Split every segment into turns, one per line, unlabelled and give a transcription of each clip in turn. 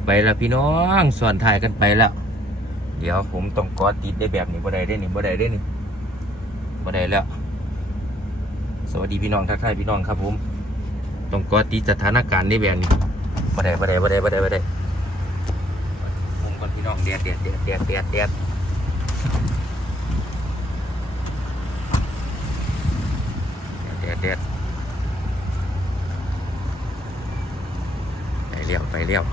ไปแล้วพี่น้องสอนถ่ายกันไปแล้วเดี๋ยวผมต้องกอติดได้แบบนี้บ่ได้ได้นี่บ่ได้ได้นี่บ่ได้แล้วสวัสดีพี่น้องทักทายพี่น้องครับผมต้องกอติดสถานการณ์ได้แบบนี้บ่ได้ผมก่อนพี่น้องแดดไปเลี้ยว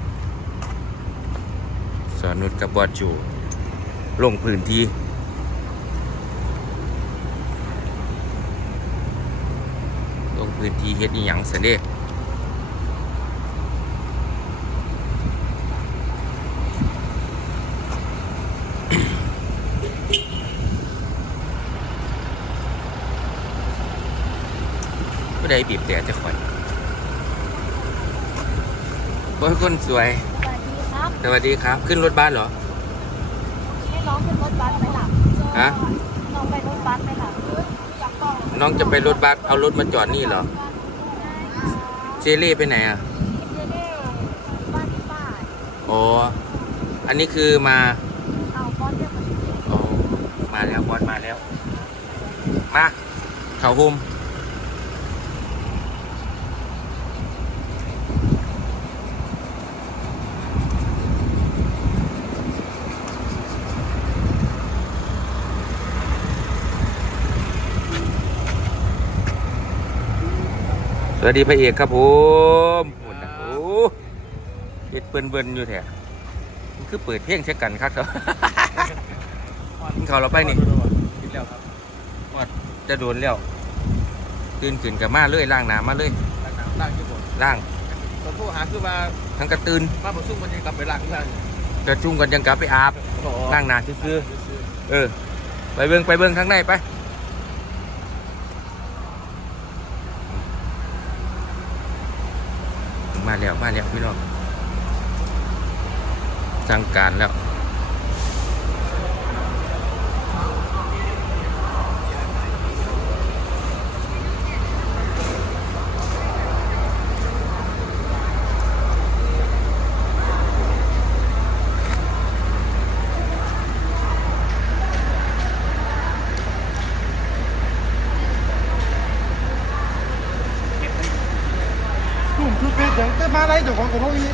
สอนนุชกับบอดจูลงพื้นที่เฮ็ดอีหยังซะเด้ผู้ใดบีบแต่จะข่อยโอ้ยคนสวยสวัสดีครับขึ้นรถบัสเหรอ
ให้น้องขึ้นรถบัสไหมล่ะ
ฮะ
น้องไปรถบัสไหมล่ะ
น้องจะไปรถบัสเอารถมาจอดนี่เหรอเจเล่ไปไหนอ่ะ
บ้านที่ป้า
อ๋ออันนี้คือมา
เอาบอสเรียกมาสิ
อ๋อมาแล้วบอสมาแล้วมาเขาโฮมสวัสดีพระเอกครับผมหุ่นนะโอ้เฮ็ดเบิ่นอยู่แท้มันคือเปิดเพลงเช็คกันครับเถอะกินข้าวเราไปนี่
กินแล้วครับ
ว่าจะโดนแล้วตื่นขึ้นกับมาเลยล้างหน้ามาเลย
ล้างที่บน
ล้าง
ผมผู้หาคือมา
ทั้งกระตื่น
มาผสมกันยังกลับไปล้างที่บ้าน
กระจุ่มกันยังกลับไปอาบล้างหน้าซื่อไปเบิ่งข้างในไปมาแล้วพี่น้องจังการแล้ว
คือเป็นอย่างแต่มาอะไรเจ้าของของนี้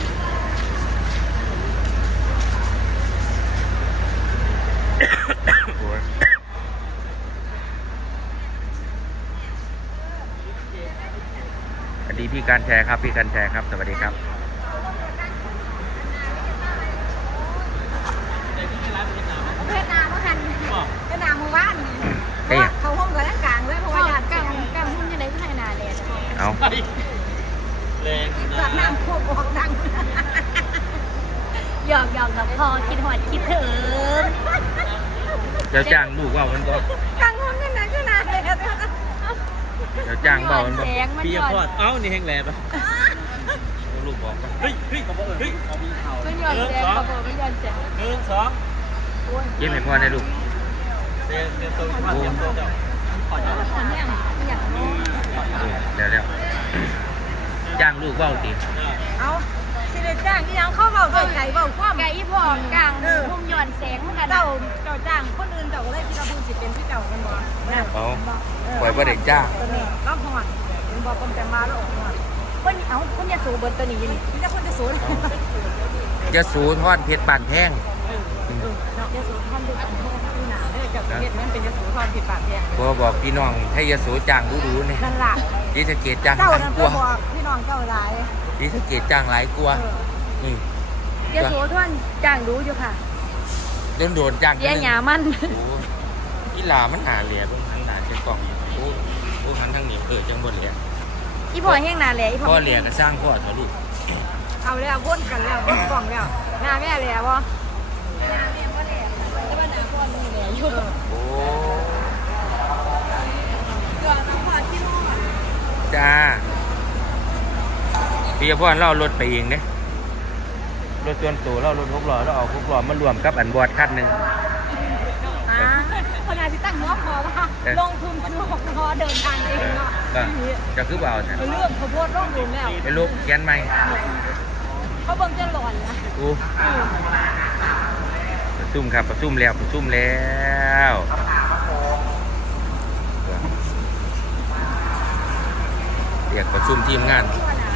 สวัสดีพี่การแชร์ครับสวัสดีครับ
เวียดนามเมื่อคันเวียดนามเมื่อวานเขาห้องกับร่างกลางด้วยเพราะว่าญาติกลางห้องยังไงก็ให้นาเลย
เอา
แรง
กลับน้ำโคกออกดังหยอกกับพอคิดหอดคิดถึง
เจ้าจ้างลูกว่ามันก็
กลางห้องกันนะก็นานเลย
เจ้าจ้างเบามันก็
พี่ยพอดเอ้านี่แห้งแหลม
ลูกบอก
เฮ้ยเอามีเข่า
มันหย่อนแสงกระโปรงมันหย่อนแสง
เย็นให้พ่อได้ลูก
เดี๋ยวตัวพ่อเตรียมตัวเจ้า
ขอเนี่ยอยากรู้
แล้วจ้างลูกเบาตี
เอาสิเดจ้างที่ยังเข้าเบาไก่เบาคว่ำไก่อีพอกลางพุ่มหย่อนแสงเหมือนกันเจ้าจ้างคนอื่นเจ้าก็เลยคิดว่าพุ่มสิเป็นที่เก่ากันบ่
เอาปล่อยประเด็กจ้า
ก็หอดเป็นบ่คนแต่มาแล้วออกหอดคนเอาคนยาสูเบิร์ตตัวนี้นี่นี่จะคนจะสู
จะสูทอดเพชรบานแพง
ยาสูทอดเพชรบานแพงที่หนาเนี่ยกับเพชรนั้นเป็นยาสูทอดเพชรบานแพง
บอกพี่น้องให้ยาสูจ้างดูเนี่ย
นั่นแหละ
ดิสเกตจ้าง
หลายกว่าพี่น้องเจ้าหลาย
ดิสเกตจ้างหลายกว่
ายาสูทอดจ้างดูอยู่ค่ะ
โดนจ้าง
เสียหยามัน
อีหลามันหาเหลี่ยมหันหลาจะกล่องโอ้หันทางนี้จังบนเหลี่ย
อีพ่อแห้งนาเหลี่ยอี
พ่อเหลี่ยก็สร้างพ่อเถอะลูก
เอาแล้ววนกันแล้ววนกล่องแล้วหน้าแม่เหลี่ยบ่หน้าแม่บ่เหลี่ยแต่ว่าหน้าพ่อนี่เหลี่ยอยู่
โอ้
ก่อนน้องพ่อที่นู่น
จ้าพี่พ่อเล่ารถไปเองเนี่ยรถจนตัวเล่ารถ6 ล้อแล้วเอา6 ล้อมารวมกับอันบอดคันหนึ่ง
คนงานที่ตั้งหัวคอว่าลงทุนซื้อ6 ล้อเดินทางเองเนาะ
จะคือเบาใช่
เรื่องขบวนร่องรุนแล้ว
ไปลูกแกนใหม่
เขาเบิ่งจะ
โอ้ประชุมครับประชุมแล้วเรียกประชุมทีมงาน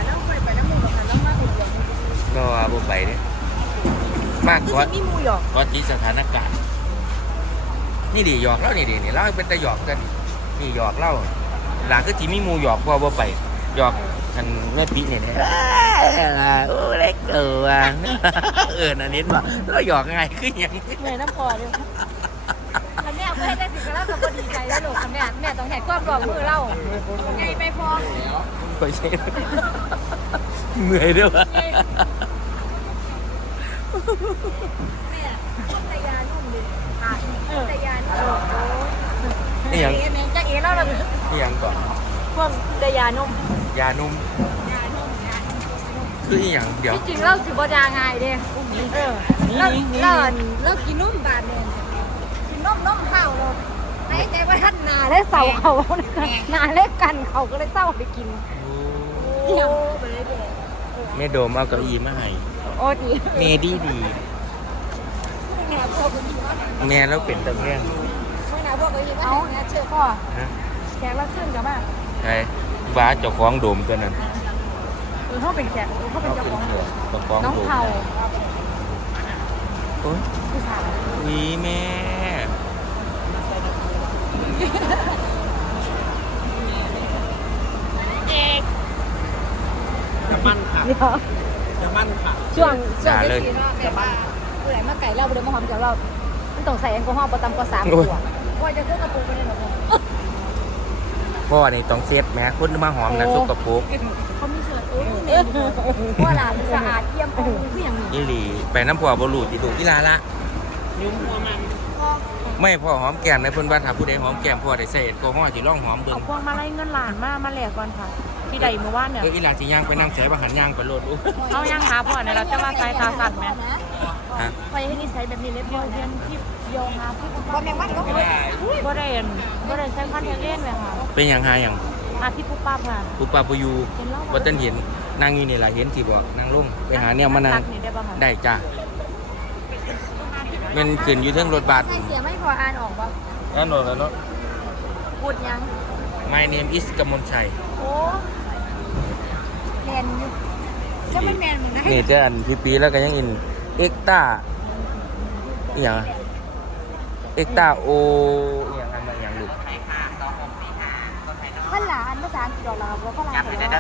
ก็อาบุไปเนี่ยมากกว่า
มีมูหยอก
ก็ที่สถานการณ์นี่ดีหยอกเล่านี่เล่าให้เป็นแต่หยอกกันนี่หยอกเล่าหลังก็ที่มีมูหยอกพอบ่ไปหยอกกันเมื่อปีเนี่ยโอ้เล็กเกินอันนี้ว่าเราหยอกไงคืออย่าง
เหนื่อยน้ำพอเลยคันแม่เพื่อให้ได้สิกันแล้วก็ดีใจแล้วลูกคันแม่ต้องแหกก้อนกรอบมือเล่าไงไปพอ
ไปเช่เหนื่อยด้วยวะ
แม่ต้นตะยานุ่มดิต้นตะยานุ่ม
นี่ยัง
แม่จะเอ๋เล่าเรา
นี่ยังก่อน
พวกตะยานุ่ม
ยานุ่ม
ยานุ่ม
คืออีหยังเดี๋ยว
ที่จริงเล่าสิบดาง่ายเด้แล้วกินนุ่มบาดเนี่ยกินนุ่มข้าวเราไอ้แต่ว่าท่านนาและเสาเขานาเล็กกันเขาก็เลยเศร้าไปกินเดียวไปเลยเด็ก
แม่โดมเอาเก้าอี้มาให้
โอ้ดี
เมดีแม่แล้วเป็นตะแพง
ไม่นาพวกนี้เอาเนี่ยเชื่อพ่อ
ฮะ
แขกรับเชิญกับมา
ใช่บ้าเจ้าของโดมตัวนั้น
เขาเป็นแขกเขาเป็นเจ้าของ
เจ้าของ
น้อง
โดม
เทา
โอ้ย
ผู้ชาย
วีแม่จะมั่นค่ะ
เดี๋ยว
จะมั่นค่ะ
ช่วงที่สี่รอบแบบว่าผู้ใหญ่มาไก่เราเดี๋ยวมาหอมจากเรามันต้องใส่แอลกอฮอล์ประจำกว่า3 ขวดว่าจะซื้อกระปุกไปเลยหรอ
พ่อนี่ต้องเซฟแม่คุณมาหอมนะซุปกระปุก
เขามีเสื้อว่าหลานสะอาดเยี่ยมคืออย่างนี้
อีหลีไปน้ำพ่อบรูติดูกีฬาละไม่พ่อหอมแก้มในเพิ่นว่าถ้าผู้ใดหอมแก้มพ่อได้ใส่แอลกอฮอล์สิร้องหอมเบิ่ง
เอาพวงมาไล่เงินหลานมาแหลกก่อนค่ะพี่ใดเมื่อวานเนี่ย
อีหลานสิย่างไปนั่งใส่บ่หันย่างไปโลดอู้
เอายังหาพ่อเนี่ยเราจะว่าสายตาสั่นไหม
ฮะ
ไปให้นิสัยแบบนี้เล็บเรียนที่โยหาพี่ปุ๊บแมงวันก็บ่ได้ใช้คอนเทนต์เล่นเลยค่ะ
เป็นหยังหาหยัง
หาพี่ปุ๊บปั๊บค่ะ
ปุ๊บปาปุยูบ่ทันเห็นนั่งอยู่นี่ล่ะเห็นสิบ่นั่งลงไปหาแนวมานั่ง
นี่ได้ป่ะคะ
ได้จ้ะมันขึ้นอยู่เทิงรถบัส
ใส่เสียไม่พออ่านออกป่ะ
นั่นโน่น
พูดยัง
My name is กมลชัย
โอ้แมนอยู่จะไม่แมนเหมือนกัน
นี่เจ้าอันพี่ปีแล้วก็ยังอินเอ็กต้าอีหยังเอ็กต้าโออีหยังอันมาอย่างลูก
ข้าวหลานภาษาอังกฤษเราแล้วข้าวหลาน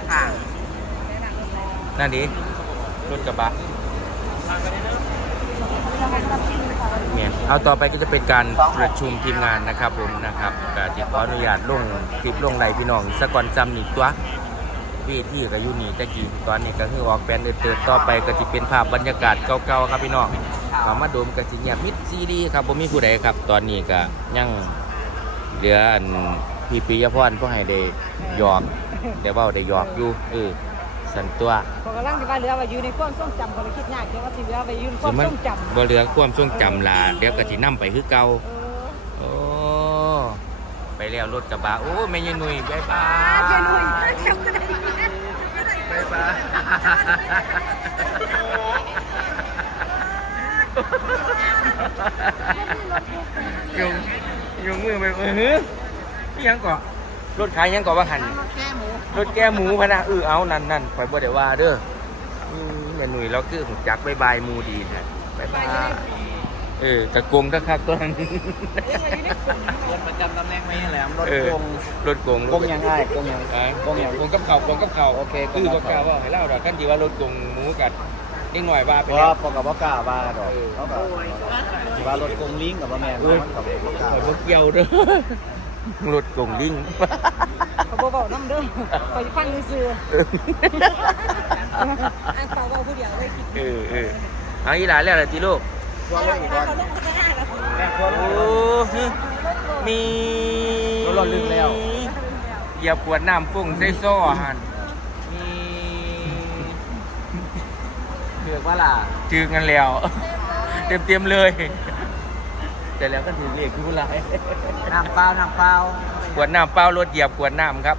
นั่นดิรถกระบะเนี่ยเอาต่อไปก็จะเป็นการประชุมทีมงานนะครับผมนะครับก็จะขออนุญาตลงคลิปลงไลน์พี่น้องสะก่อนจำนี่ตัววีที่ก็อยู่นี่ตะกี้ตอนนี้ก็คือออกแปลนเติร์ดต่อไปก็จะเป็นภาพบรรยากาศเก่าๆครับพี่น้องเขามาดมก็จะเงียบมิดซีดีครับผมมีผู้ใดครับ ตอนนี้ก็ยังเหลืออันพี่ปิยพรผู้ให้ได้หยอกแต่ว่าได้หยอกอยู่สันตัว
พอกำลังจะว่าเรือไปอยู่ในความทรงจำก็เลยคิดยากเดี๋ยวว่าสิเรือไปอยู่ในความทรงจำ
บ่เหลือความทรงจำลาเดี๋ยวก็สินำไปคือเก่าโอ้ไปแล้วรถกระบะโอ้แม่ยายหนุ่ยบ๊ายบาย
เจนุยเจ้าก็ได้
บ๊ายบายยงมือไปนี่ยังก่อรถขายยังก่อว่าหันรถแก้หมูพะนะเอานั่นไปบ่ได้ว่าเด้อแม่หนุ่ยเราคือหูจักบ๊ายบายหมูดีนะบ๊ายบายกระกงคักๆตัวนั้น
เงินประจำตำแหน่งไม่แหลมรถโกง
รถโกง
โกงยังไงโกงยังโกงยัง
โกงกับเขาโอเคคือบอกกล่าวว่าให้เล่าดอกกันดีว่ารถโกงหมูกัดนิดหน่อยว่าไป
เพราะ
แล้ว
พอกับว่ากล้าว่าดอกเขาแบบว่ารถโกงลิงกับว่าแม่กับว่ากล้า
ข่อยบ่เกี่ยวเด้อรถโกงลิง
เขาบอกน้ำเด้อคอยฟังซื้ออันเปล่าเบาผู้เดียวเลยคิด
เอาอีหลานแล้วล่ะติลูก
ว่าเรื่องอีกวันแม่ควร
โอ้มี
รถลืมแล้ว
อย่าปวดน้ำฟุ้งใส่ซ้อหันมี
เถือกว่าล่ะ
จือกันแล้ว เต็มเลย แต่แล้วก็ถือเลขคือผู้ร้าย
น้ำเปล่าน้ำเปล่า
ขวดน้ำเปล่ารถเหยียบขวดน้ำครับ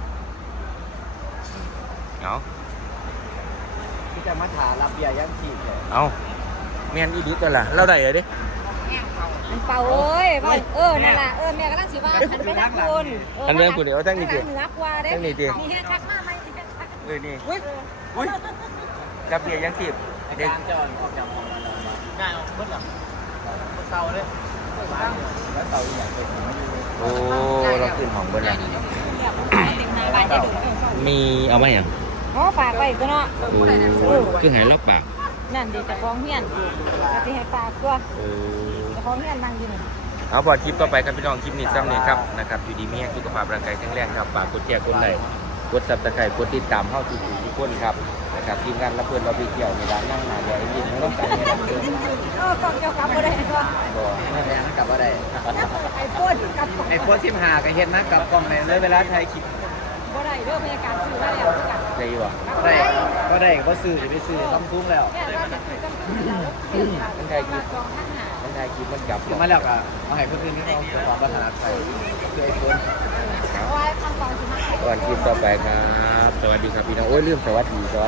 เอา
ที่จะมาถารับเบียร์ยังฉีดเลย
เอาแม่นอีดีตัวล่ะเราได้เลยดิ
มันเป่าเอ้ยว่านั่นล่ะแม่กำลังสิว่าฉันไปทักคุณ
อันเรื่องคุณเดี๋ยวตั้งนี่ดิ
เหนือกว่าเด้
ตั้งนี่ดิ
มีแค่ทักมาไหม
นี่อุ้ยกับเบียร์ยังสิบเด็ก
จะออกจากห้องง่ายออกเพิ่นหรอเตาเลยแล้วเตาอย่างเป็น
โอ้เราขึ้นของบนแล้ว
เต็มหน้าบ้านจะดู
มีเอาไหมอ่ะ
อ๋อฝากไว้ก็เนาะ
โอ้คือหายรอบปาก
นั่นดิจะฟ้องเฮียนก็สิให้ฝากตัวจะฟ้องเฮียนนั่งอยู่นี่
เอาบอดคลิปต่อไปครับพี่น้องคลิปนี้ซ้ำเนี่ยครับนะครับอยู่ดีมีแห้งสุขภาพร่างกายแข็งแรงครับฝากกดแชร์กดไลค์กดซับสไครต์กดติดตามเข้าทุกคนครับนะครับทีมงานรับเพื่อนเราไปเที่ยวในร้านนั่งนานใหญ่ยินไม่ต้องการให้รับเพื่อน
กล่องเกี่ยวกับบ่ได้ก็
บ่
นั่นแหละกลับว่าได้
ไอ้โพดกับ
ไอ้โพส15ก็เฮ็ดนะกับกล้องเลยเวลาถ่ายคลิป
บ่ได้เด้อบรรยากาศซื้อมาแล้วคือกัน
ได้บ่
ได้ก็ซื้อจะไปซื้อซัมซุงแล้ว
เนี่ยว่าจะซื้อจำเป็นแล้วมันได้กี่จองข้างหน้า
ต้องถ่ายคลิปมันกลับ
ซื้อมาแล้วก็เอาให้คนอื่นที่เขาเกิดความปรารถนาไปคือไอ้คน
เพราะว่าทางกองสิมาขาย
ก่อนคลิปต่อไปครับ สวัสดีครับพี่น้องโอ้ยลืมสวัสดีครับ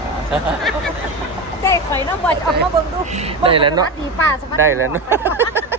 ได้ข่อยน้ำบ่จะออกมาเบิ่งดู
ได้แล้วเนาะ
สวัสดีป้าสวัสดี
ได้แล้วเนาะ